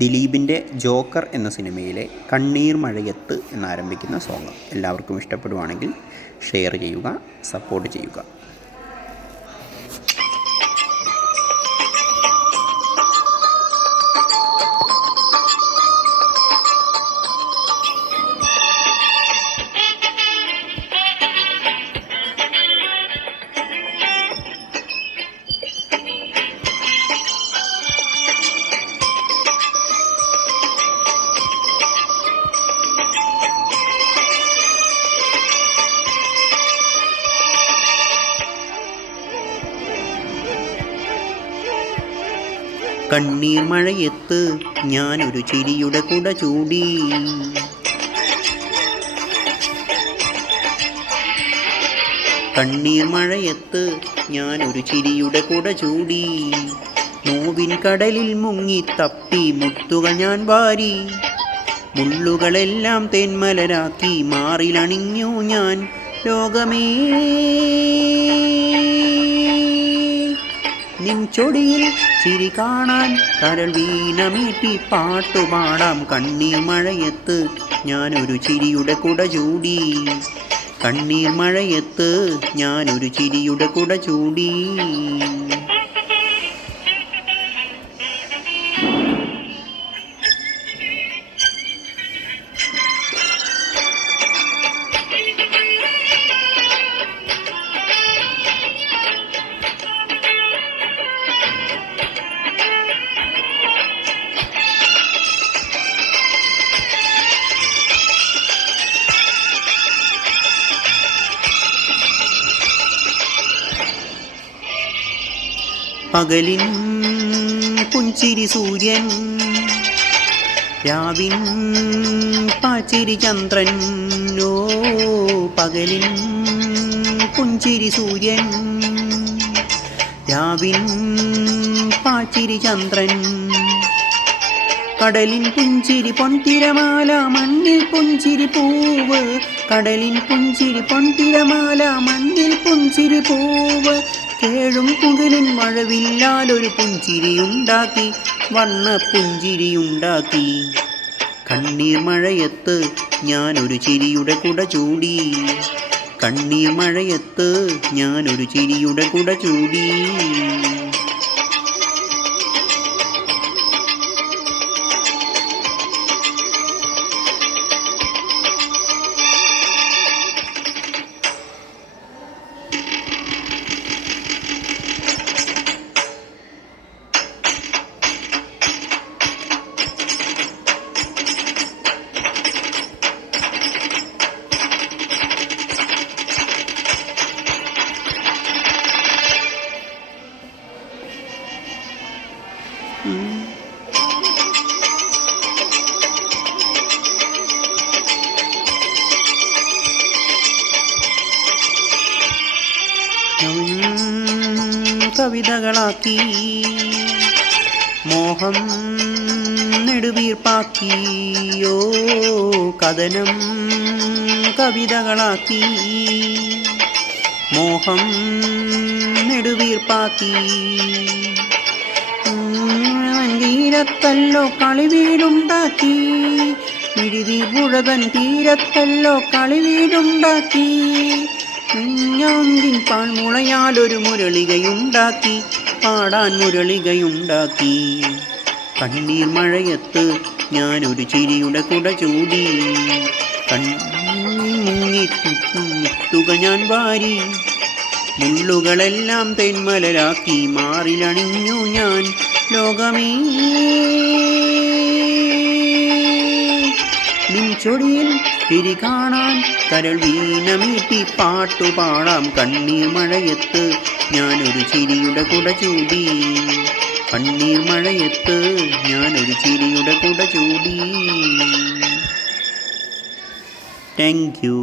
ദിലീപിൻ്റെ ജോക്കർ എന്ന സിനിമയിലെ കണ്ണീർ മഴയത്ത് എന്നാരംഭിക്കുന്ന സോങ് എല്ലാവർക്കും ഇഷ്ടപ്പെടുവാണെങ്കിൽ ഷെയർ ചെയ്യുക, സപ്പോർട്ട് ചെയ്യുക. കണ്ണീർ മഴയത്ത് ഞാനൊരു ചിരിയുടെ കുട ചൂടി, കണ്ണീർ മഴയത്ത് ഞാനൊരു ചിരിയുടെ കുട ചൂടി, നോവിൻ കടലിൽ മുങ്ങി തപ്പി മുത്തുകൾ ഞാൻ വാരി, മുള്ളുകളെല്ലാം തെന്മലരാക്കി മാറിലണിഞ്ഞു ഞാൻ. ലോകമേ നിൻ ചൊടിയിൽ ചിരി കാണാൻ കരൾ വീണമീട്ടി പാട്ടുപാടാം. കണ്ണീർ മഴയത്ത് ഞാനൊരു ചിരിയുടെ കുട ചൂടി, കണ്ണീർ മഴയത്ത് ഞാനൊരു ചിരിയുടെ കുട ചൂടി. പകലിൻ പുഞ്ചിരി സൂര്യൻ, രാവിൻ പാച്ചിരി ചന്ദ്രൻ. ഓ പകലിൻ പുഞ്ചിരി സൂര്യൻ, രാവിൻ പാച്ചിരി ചന്ദ്രൻ. കടലിൻ പുഞ്ചിരി പൊൻതിരമാല, മണ്ണിൽ പുഞ്ചിരി പൂവ്. കടലിൻ പുഞ്ചിരി പൊൻതിരമാല, മണ്ണിൽ പുഞ്ചിരി പൂവ്. കേഴും പുകലിൻ മഴവില്ലാലൊരു പുഞ്ചിരിയുണ്ടാക്കി, വർണ്ണ പുഞ്ചിരിയുണ്ടാക്കി. കണ്ണീർ മഴയത്ത് ഞാനൊരു ചിരിയുടെ കുട ചൂടി, കണ്ണീർ മഴയത്ത് ഞാനൊരു ചിരിയുടെ കുട ചൂടി. കവിതകളാക്കി മോഹം നെടുവീർപ്പാക്കിയോ, കഥനം കവിതകളാക്കി മോഹം നെടുവീർപ്പാക്കി. തീരത്തല്ലോ കളിവീടുണ്ടാക്കി, മിഴുതി പുഴതൻ തീരത്തല്ലോ കളിവീടുണ്ടാക്കി. ഞാങ്കിൻ പാൺമുളയാലൊരു മുരളികയുണ്ടാക്കി, പാടാൻ മുരളികയുണ്ടാക്കി. കണ്ണീർ മഴയത്ത് ഞാനൊരു ചിരിയുടെ കുട ചൂടി, കണ്ണീർ മുത്തുക ഞാൻ വാരി, മുള്ളുകളെല്ലാം തെന്മലരാക്കി മാറിലണിഞ്ഞു ഞാൻ. ലോകമേ നിൻ ചൊടിയിൽ തിരി കാണാൻ കരൾ വീണമീട്ടി പാട്ടുപാടാം. കണ്ണീർ മഴയത്ത് ഞാനൊരു ചിരിയുടെ കുട ചൂടി, കണ്ണീർ മഴയത്ത് ഞാനൊരു ചിരിയുടെ കുട ചൂടി. Thank you.